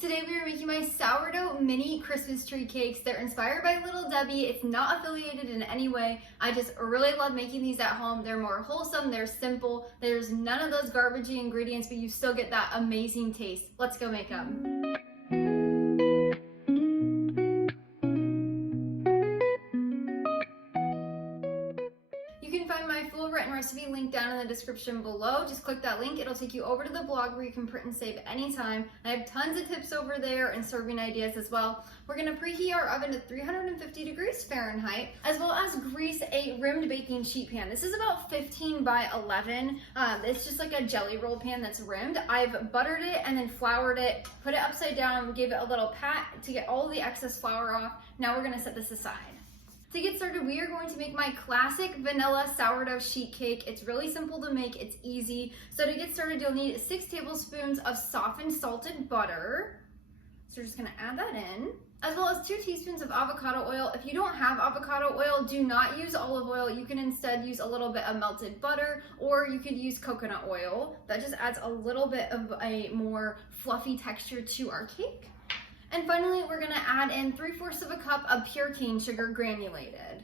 Today we are making my sourdough mini Christmas tree cakes. They're inspired by Little Debbie. It's not affiliated in any way. I just really love making these at home. They're more wholesome, they're simple, there's none of those garbagey ingredients, but you still get that amazing taste. Let's go make them. You can find my full written recipe linked down in the description below. Just click that link. It'll take you over to the blog where you can print and save anytime. I have tons of tips over there and serving ideas as well. We're gonna preheat our oven to 350 degrees Fahrenheit, as well as grease a rimmed baking sheet pan. This is about 15 by 11. It's just like a jelly roll pan that's rimmed. I've buttered it and then floured it, put it upside down, gave it a little pat to get all the excess flour off. Now we're gonna set this aside. To get started, we are going to make my classic vanilla sourdough sheet cake. It's really simple to make, it's easy. So to get started, you'll need 6 tablespoons of softened salted butter. So we're just gonna add that in, as well as 2 teaspoons of avocado oil. If you don't have avocado oil, do not use olive oil. You can instead use a little bit of melted butter, or you could use coconut oil. That just adds a little bit of a more fluffy texture to our cake. And finally, we're gonna add in 3/4 of a cup of pure cane sugar granulated.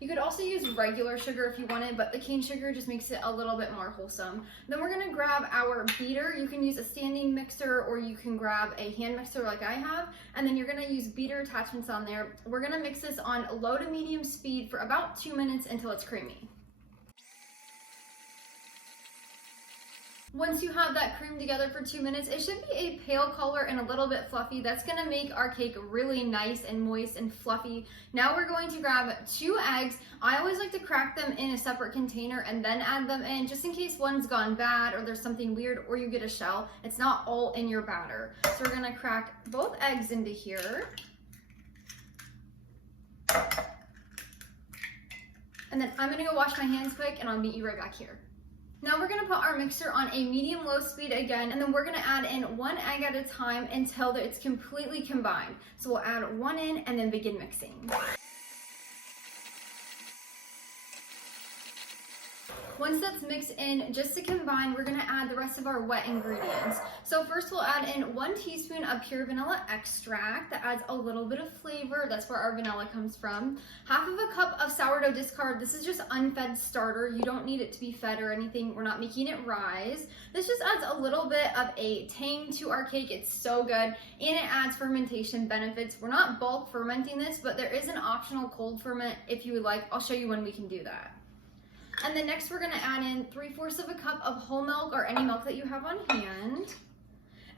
You could also use regular sugar if you wanted, but the cane sugar just makes it a little bit more wholesome. Then we're gonna grab our beater. You can use a standing mixer or you can grab a hand mixer like I have, and then you're gonna use beater attachments on there. We're gonna mix this on low to medium speed for about 2 minutes until it's creamy. Once you have that cream together for 2 minutes, it should be a pale color and a little bit fluffy. That's gonna make our cake really nice and moist and fluffy. Now we're going to grab 2 eggs. I always like to crack them in a separate container and then add them in, just in case one's gone bad or there's something weird or you get a shell. It's not all in your batter. So we're gonna crack both eggs into here. And then I'm gonna go wash my hands quick and I'll meet you right back here. Now we're gonna put our mixer on a medium-low speed again, and then we're gonna add in 1 egg at a time until it's completely combined. So we'll add 1 in and then begin mixing. Once that's mixed in, just to combine, we're gonna add the rest of our wet ingredients. So first we'll add in 1 teaspoon of pure vanilla extract. That adds a little bit of flavor. That's where our vanilla comes from. 1/2 cup of sourdough discard. This is just unfed starter. You don't need it to be fed or anything. We're not making it rise. This just adds a little bit of a tang to our cake. It's so good, and it adds fermentation benefits. We're not bulk fermenting this, but there is an optional cold ferment if you would like. I'll show you when we can do that. And then next we're gonna add in 3/4 of a cup of whole milk or any milk that you have on hand.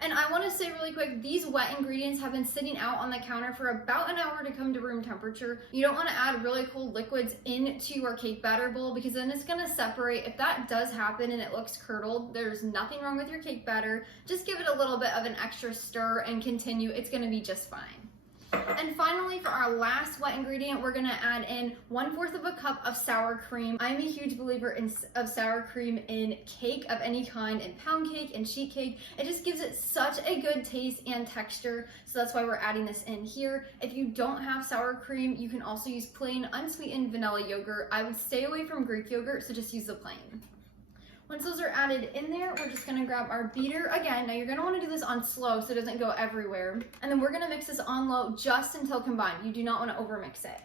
And I wanna say really quick, these wet ingredients have been sitting out on the counter for about an hour to come to room temperature. You don't wanna add really cold liquids into your cake batter bowl because then it's gonna separate. If that does happen and it looks curdled, there's nothing wrong with your cake batter. Just give it a little bit of an extra stir and continue. It's gonna be just fine. And finally, for our last wet ingredient, we're gonna add in 1/4 of a cup of sour cream. I'm a huge believer of sour cream in cake of any kind, in pound cake and sheet cake. It just gives it such a good taste and texture, so that's why we're adding this in here. If you don't have sour cream, you can also use plain unsweetened vanilla yogurt. I would stay away from Greek yogurt, so just use the plain. Once those are added in there, we're just gonna grab our beater again. Now you're gonna wanna do this on slow so it doesn't go everywhere. And then we're gonna mix this on low just until combined. You do not wanna overmix it.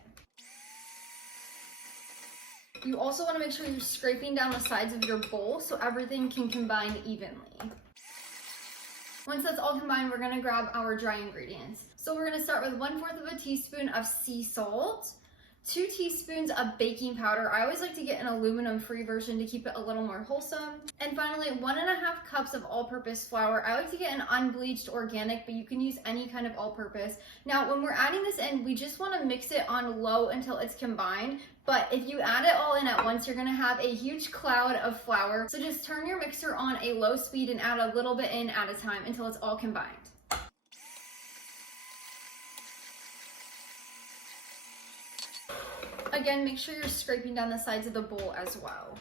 You also wanna make sure you're scraping down the sides of your bowl so everything can combine evenly. Once that's all combined, we're gonna grab our dry ingredients. So we're gonna start with 1/4 of a teaspoon of sea salt, 2 teaspoons of baking powder. I always like to get an aluminum-free version to keep it a little more wholesome. And finally, 1.5 cups of all-purpose flour. I like to get an unbleached organic, but you can use any kind of all-purpose. Now, when we're adding this in, we just wanna mix it on low until it's combined. But if you add it all in at once, you're gonna have a huge cloud of flour. So just turn your mixer on a low speed and add a little bit in at a time until it's all combined. Again, make sure you're scraping down the sides of the bowl as well.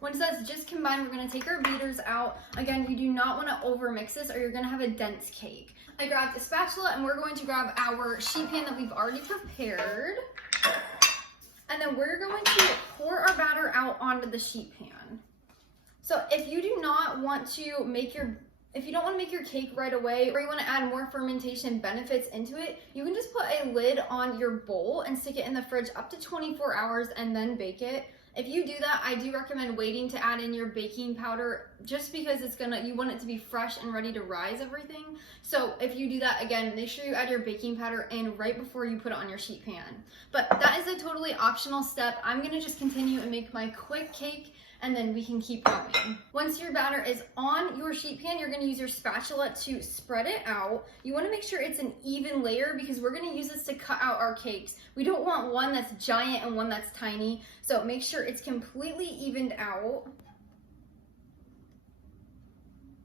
Once that's just combined, we're gonna take our beaters out. Again, you do not wanna overmix this or you're gonna have a dense cake. I grabbed a spatula and we're going to grab our sheet pan that we've already prepared. And then we're going to pour our batter out onto the sheet pan. So if you do not want to make your If you don't want to make your cake right away, or you want to add more fermentation benefits into it, you can just put a lid on your bowl and stick it in the fridge up to 24 hours and then bake it. If you do that, I do recommend waiting to add in your baking powder just because you want it to be fresh and ready to rise everything. So if you do that, again, make sure you add your baking powder in right before you put it on your sheet pan. But that is a totally optional step. I'm gonna just continue and make my quick cake, and then we can keep going. Once your batter is on your sheet pan, you're gonna use your spatula to spread it out. You wanna make sure it's an even layer because we're gonna use this to cut out our cakes. We don't want one that's giant and one that's tiny, so make sure it's completely evened out.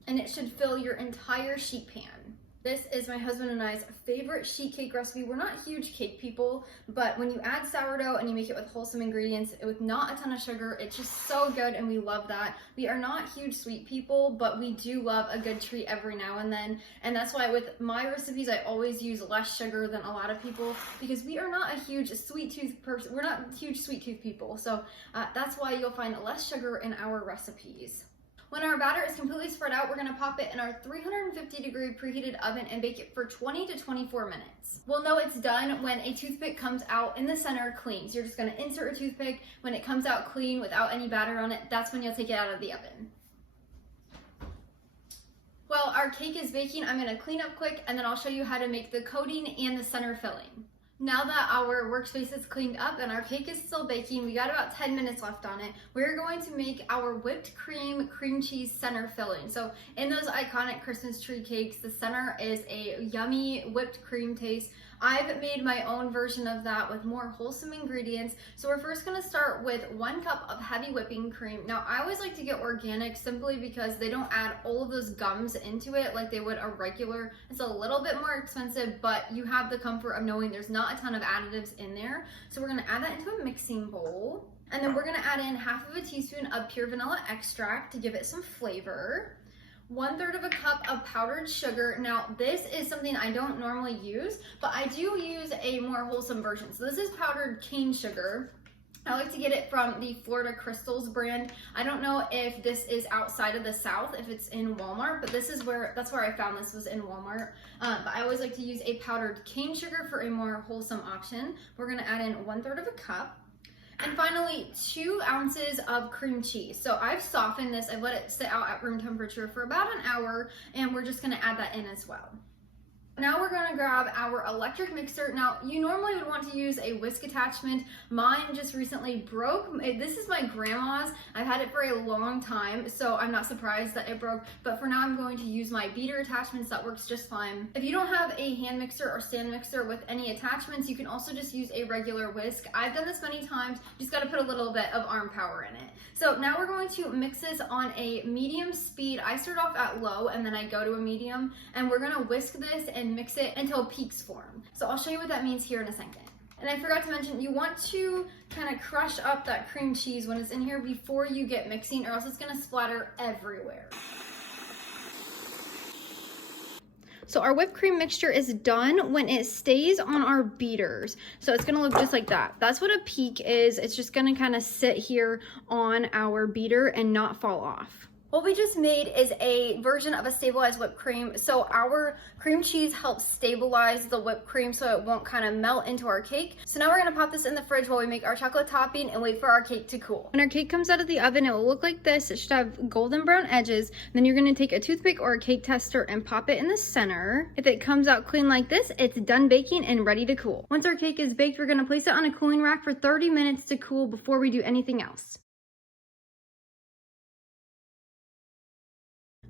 And it should fill your entire sheet pan. This is my husband and I's favorite sheet cake recipe. We're not huge cake people, but when you add sourdough and you make it with wholesome ingredients, with not a ton of sugar, it's just so good and we love that. We are not huge sweet people, but we do love a good treat every now and then. And that's why with my recipes, I always use less sugar than a lot of people because we are not a huge sweet tooth person. We're not huge sweet tooth people. So that's why you'll find less sugar in our recipes. When our batter is completely spread out, we're gonna pop it in our 350-degree preheated oven and bake it for 20 to 24 minutes. We'll know it's done when a toothpick comes out in the center clean. So you're just gonna insert a toothpick. When it comes out clean without any batter on it, that's when you'll take it out of the oven. While our cake is baking, I'm gonna clean up quick and then I'll show you how to make the coating and the center filling. Now that our workspace is cleaned up and our cake is still baking, we got about 10 minutes left on it. We're going to make our whipped cream cheese center filling. So in those iconic Christmas tree cakes, the center is a yummy whipped cream taste. I've made my own version of that with more wholesome ingredients. So we're first gonna start with 1 cup of heavy whipping cream. Now I always like to get organic simply because they don't add all of those gums into it like they would a regular. It's a little bit more expensive, but you have the comfort of knowing there's not a ton of additives in there. So we're gonna add that into a mixing bowl. And then we're gonna add in 1/2 teaspoon of pure vanilla extract to give it some flavor. 1/3 cup of powdered sugar. Now this is something I don't normally use, but I do use a more wholesome version. So this is powdered cane sugar. I like to get it from the Florida Crystals brand. I don't know if this is outside of the South, if it's in Walmart, but that's where I found this, was in Walmart. But I always like to use a powdered cane sugar for a more wholesome option. We're gonna add in 1/3 cup. And finally, 2 ounces of cream cheese. So I've softened this, I've let it sit out at room temperature for about an hour, and we're just gonna add that in as well. Now we're gonna grab our electric mixer. Now, you normally would want to use a whisk attachment. Mine just recently broke. This is my grandma's. I've had it for a long time, so I'm not surprised that it broke. But for now, I'm going to use my beater attachments. That works just fine. If you don't have a hand mixer or stand mixer with any attachments, you can also just use a regular whisk. I've done this many times. You just gotta put a little bit of arm power in it. So now we're going to mix this on a medium speed. I start off at low and then I go to a medium, and we're gonna whisk this and mix it until peaks form. So I'll show you what that means here in a second. And I forgot to mention, you want to kind of crush up that cream cheese when it's in here before you get mixing, or else it's gonna splatter everywhere. So our whipped cream mixture is done when it stays on our beaters. So it's gonna look just like that. That's what a peak is. It's just gonna kind of sit here on our beater and not fall off. What we just made is a version of a stabilized whipped cream. So our cream cheese helps stabilize the whipped cream so it won't kind of melt into our cake. So now we're gonna pop this in the fridge while we make our chocolate topping and wait for our cake to cool. When our cake comes out of the oven, it will look like this. It should have golden brown edges. Then you're gonna take a toothpick or a cake tester and pop it in the center. If it comes out clean like this, it's done baking and ready to cool. Once our cake is baked, we're gonna place it on a cooling rack for 30 minutes to cool before we do anything else.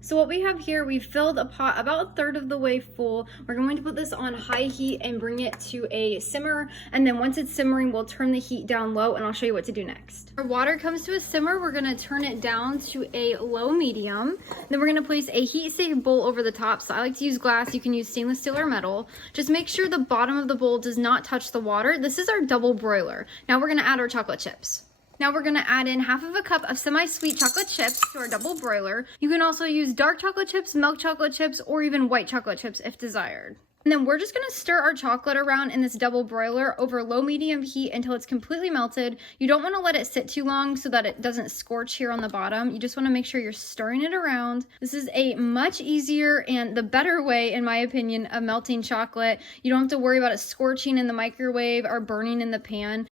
So what we have here, we filled a pot about 1/3 of the way full. We're going to put this on high heat and bring it to a simmer. And then once it's simmering, we'll turn the heat down low and I'll show you what to do next. Our water comes to a simmer. We're gonna turn it down to a low medium. Then we're gonna place a heat safe bowl over the top. So I like to use glass. You can use stainless steel or metal. Just make sure the bottom of the bowl does not touch the water. This is our double broiler. Now we're gonna add our chocolate chips. Now we're gonna add in 1/2 cup of semi-sweet chocolate chips to our double broiler. You can also use dark chocolate chips, milk chocolate chips, or even white chocolate chips if desired. And then we're just gonna stir our chocolate around in this double broiler over low-medium heat until it's completely melted. You don't wanna let it sit too long so that it doesn't scorch here on the bottom. You just wanna make sure you're stirring it around. This is a much easier and the better way, in my opinion, of melting chocolate. You don't have to worry about it scorching in the microwave or burning in the pan.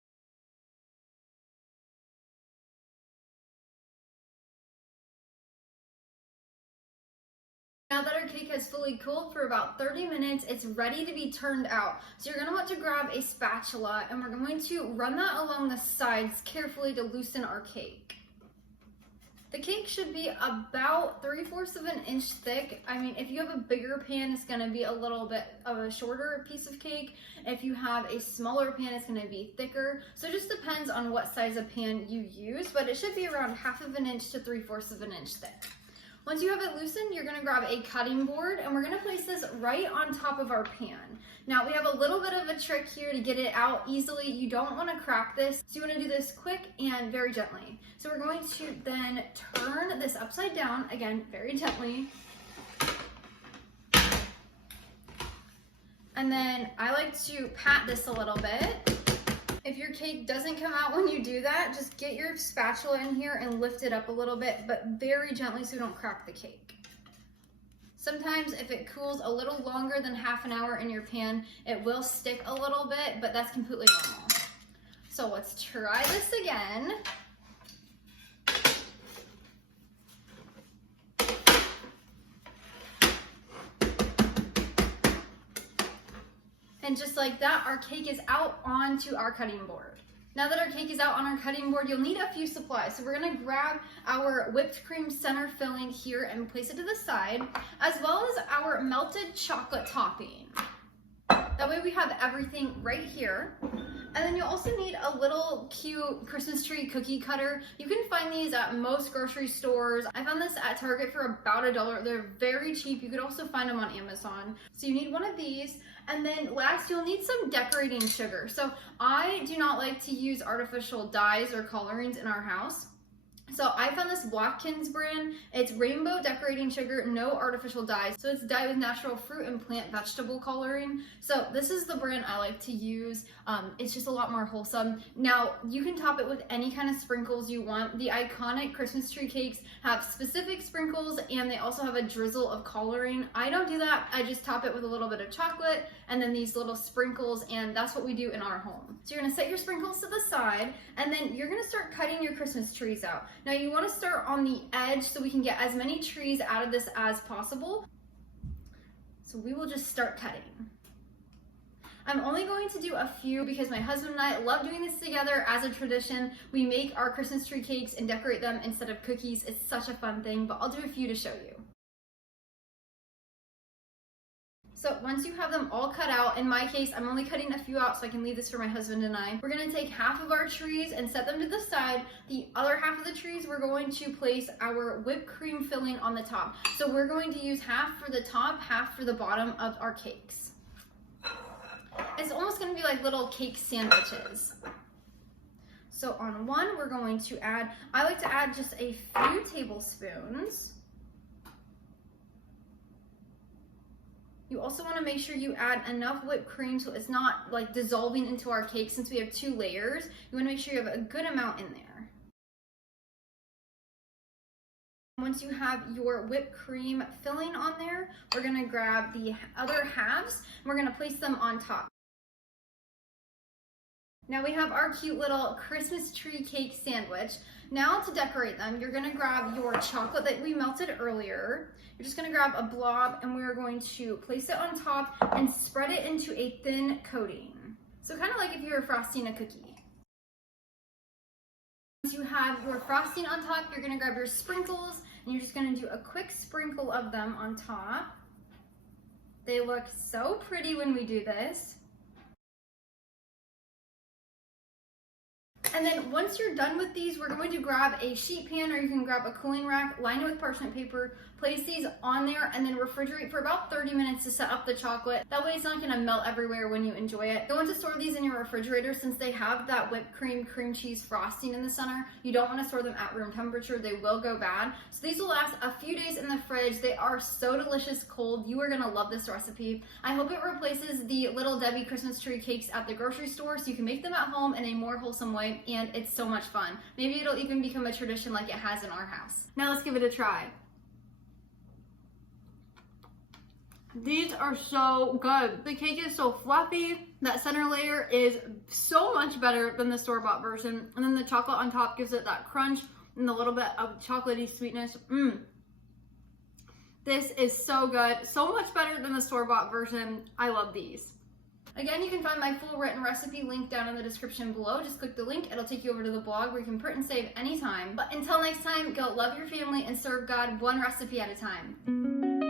Now that our cake has fully cooled for about 30 minutes, it's ready to be turned out. So you're going to want to grab a spatula and we're going to run that along the sides carefully to loosen our cake. The cake should be about 3/4 of an inch thick. I mean, if you have a bigger pan, it's going to be a little bit of a shorter piece of cake. If you have a smaller pan, it's going to be thicker. So it just depends on what size of pan you use, but it should be around 1/2 of an inch to 3/4 of an inch thick. Once you have it loosened, you're gonna grab a cutting board and we're gonna place this right on top of our pan. Now we have a little bit of a trick here to get it out easily. You don't wanna crack this, so you wanna do this quick and very gently. So we're going to then turn this upside down, again, very gently. And then I like to pat this a little bit. If your cake doesn't come out when you do that, just get your spatula in here and lift it up a little bit, but very gently so you don't crack the cake. Sometimes if it cools a little longer than 1/2 an hour in your pan, it will stick a little bit, but that's completely normal. So let's try this again. And just like that, our cake is out onto our cutting board. Now that our cake is out on our cutting board, you'll need a few supplies. So we're gonna grab our whipped cream center filling here and place it to the side, as well as our melted chocolate topping. That way we have everything right here. And then you'll also need a little cute Christmas tree cookie cutter. You can find these at most grocery stores. I found this at Target for about $1. They're very cheap. You could also find them on Amazon. So you need one of these. And then last, you'll need some decorating sugar. So I do not like to use artificial dyes or colorings in our house. So I found this Watkins brand. It's rainbow decorating sugar, no artificial dyes. So it's dyed with natural fruit and plant vegetable coloring. So this is the brand I like to use. It's just a lot more wholesome. Now you can top it with any kind of sprinkles you want. The iconic Christmas tree cakes have specific sprinkles and they also have a drizzle of coloring. I don't do that. I just top it with a little bit of chocolate and then these little sprinkles, and that's what we do in our home. So you're gonna set your sprinkles to the side and then you're gonna start cutting your Christmas trees out. Now you wanna start on the edge so we can get as many trees out of this as possible. So we will just start cutting. I'm only going to do a few because my husband and I love doing this together as a tradition. We make our Christmas tree cakes and decorate them instead of cookies. It's such a fun thing, but I'll do a few to show you. So once you have them all cut out, in my case, I'm only cutting a few out so I can leave this for my husband and I. We're gonna take half of our trees and set them to the side. The other half of the trees, we're going to place our whipped cream filling on the top. So we're going to use half for the top, half for the bottom of our cakes. It's almost gonna be like little cake sandwiches. So on one, we're going to add, I like to add just a few tablespoons. You also want to make sure you add enough whipped cream so it's not like dissolving into our cake. Since we have 2 layers, you want to make sure you have a good amount in there. Once you have your whipped cream filling on there, we're going to grab the other halves and we're going to place them on top. Now we have our cute little Christmas tree cake sandwich. Now to decorate them, you're gonna grab your chocolate that we melted earlier. You're just gonna grab a blob and we're going to place it on top and spread it into a thin coating. So kind of like if you were frosting a cookie. Once you have your frosting on top, you're gonna grab your sprinkles and you're just gonna do a quick sprinkle of them on top. They look so pretty when we do this. And then once you're done with these, we're going to grab a sheet pan or you can grab a cooling rack, line it with parchment paper, place these on there and then refrigerate for about 30 minutes to set up the chocolate. That way it's not gonna melt everywhere when you enjoy it. Go on to store these in your refrigerator since they have that whipped cream cheese frosting in the center. You don't want to store them at room temperature. They will go bad. So these will last a few days in the fridge. They are so delicious cold. You are gonna love this recipe. I hope it replaces the Little Debbie Christmas tree cakes at the grocery store so you can make them at home in a more wholesome way, and it's so much fun. Maybe it'll even become a tradition like it has in our house. Now let's give it a try. These are so good. The cake is so fluffy. That center layer is so much better than the store-bought version. And then the chocolate on top gives it that crunch and a little bit of chocolatey sweetness. This is so good. So much better than the store-bought version. I love these. Again, you can find my full written recipe link down in the description below. Just click the link. It'll take you over to the blog where you can print and save anytime. But until next time, go love your family and serve God one recipe at a time.